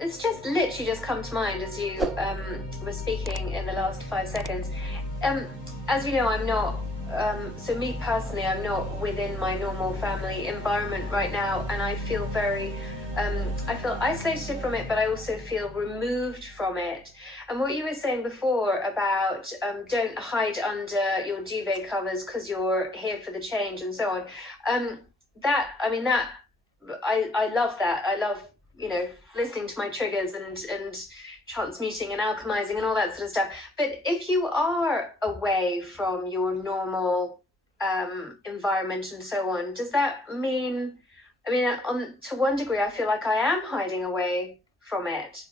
It's just literally just come to mind as you were speaking in the last 5 seconds. As you know, I'm not, so me personally, I'm not within my normal family environment right now, and I feel very, I feel isolated from it, but I also feel removed from it. And what you were saying before about don't hide under your duvet covers because you're here for the change and so on, I love that. I love, you know, listening to my triggers and transmuting and alchemizing and all that sort of stuff. But if you are away from your normal environment and so on, does that mean, to one degree, I feel like I am hiding away from it.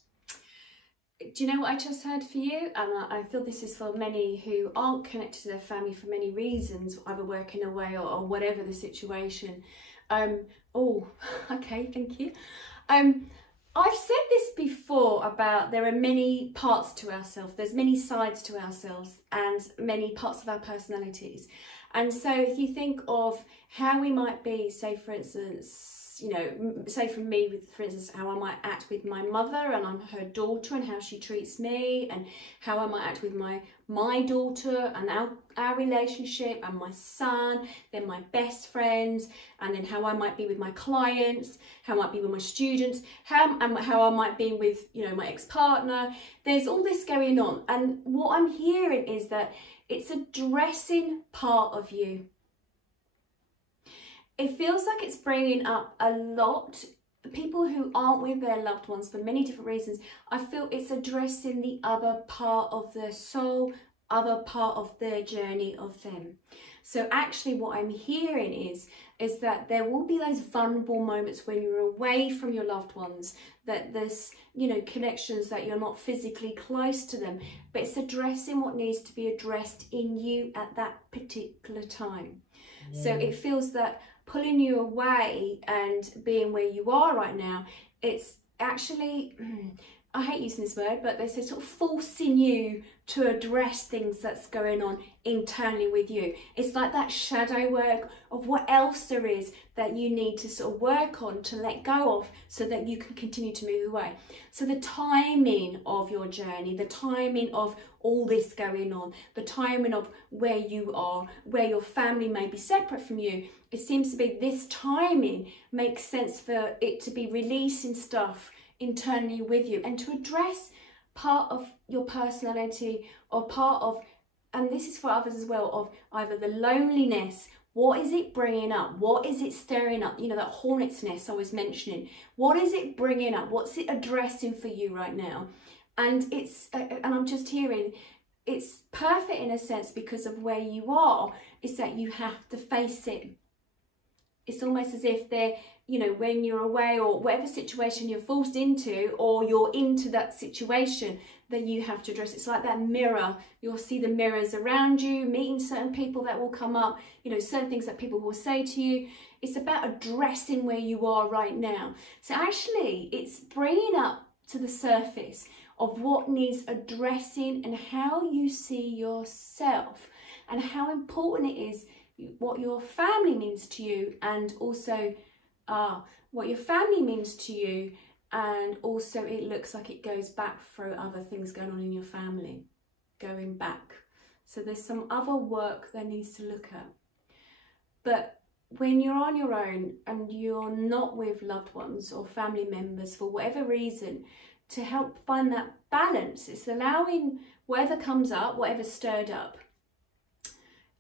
Do you know what I just heard for you? And I feel this is for many who aren't connected to their family for many reasons, either working away or whatever the situation. Oh, okay, thank you. I've said this before about there are many parts to ourselves, there's many sides to ourselves and many parts of our personalities. And so if you think of how we might be, say for instance, you know, say for me, for instance, how I might act with my mother and I'm her daughter and how she treats me, and how I might act with my daughter and our relationship, and my son, then my best friends, and then how I might be with my clients, how I might be with my students, how I might be with, you know, my ex-partner. There's all this going on, and what I'm hearing is that it's addressing part of you. It feels like it's bringing up a lot. People who aren't with their loved ones for many different reasons, I feel it's addressing the other part of their soul, other part of their journey of them. So actually what I'm hearing is that there will be those vulnerable moments when you're away from your loved ones, that there's, you know, connections that you're not physically close to them, but it's addressing what needs to be addressed in you at that particular time. So it feels that pulling you away and being where you are right now, it's actually, I hate using this word, but they say sort of forcing you to address things that's going on internally with you. It's like that shadow work of what else there is that you need to sort of work on, to let go of, so that you can continue to move away. So the timing of your journey, the timing of all this going on, the timing of where you are, where your family may be separate from you, it seems to be this timing makes sense for it to be releasing stuff internally with you and to address part of your personality, or part of, and this is for others as well, of either the loneliness. What is it bringing up? What is it stirring up? You know, that hornet's nest I was mentioning. What is it bringing up? What's it addressing for you right now? And it's, and I'm just hearing, it's perfect in a sense because of where you are, is that you have to face it. It's almost as if they're, you know, when you're away or whatever situation you're forced into, or you're into that situation, that you have to address. It's like that mirror. You'll see the mirrors around you, meeting certain people that will come up, you know, certain things that people will say to you. It's about addressing where you are right now. So actually, it's bringing up to the surface of what needs addressing and how you see yourself and how important it is what your family means to you, and also what your family means to you, and also it looks like it goes back through other things going on in your family, going back. So there's some other work that needs to look at. But when you're on your own and you're not with loved ones or family members for whatever reason, to help find that balance, it's allowing whatever comes up, whatever's stirred up.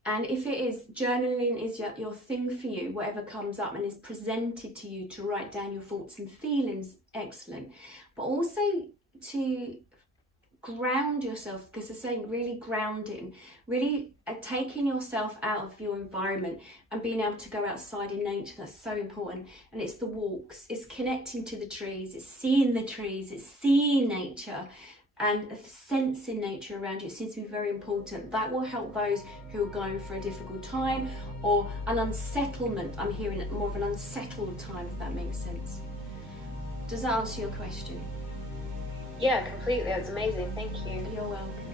And if it is, journaling is your thing for you, whatever comes up and is presented to you, to write down your thoughts and feelings, excellent. But also to ground yourself, because they're saying really grounding, really taking yourself out of your environment and being able to go outside in nature. That's so important. And it's the walks, it's connecting to the trees, it's seeing the trees, it's seeing nature, and sensing nature around you. It seems to be very important. That will help those who are going for a difficult time or an unsettlement. I'm hearing it more of an unsettled time, if that makes sense. Does that answer your question? Yeah, completely. That's amazing. Thank you. You're welcome.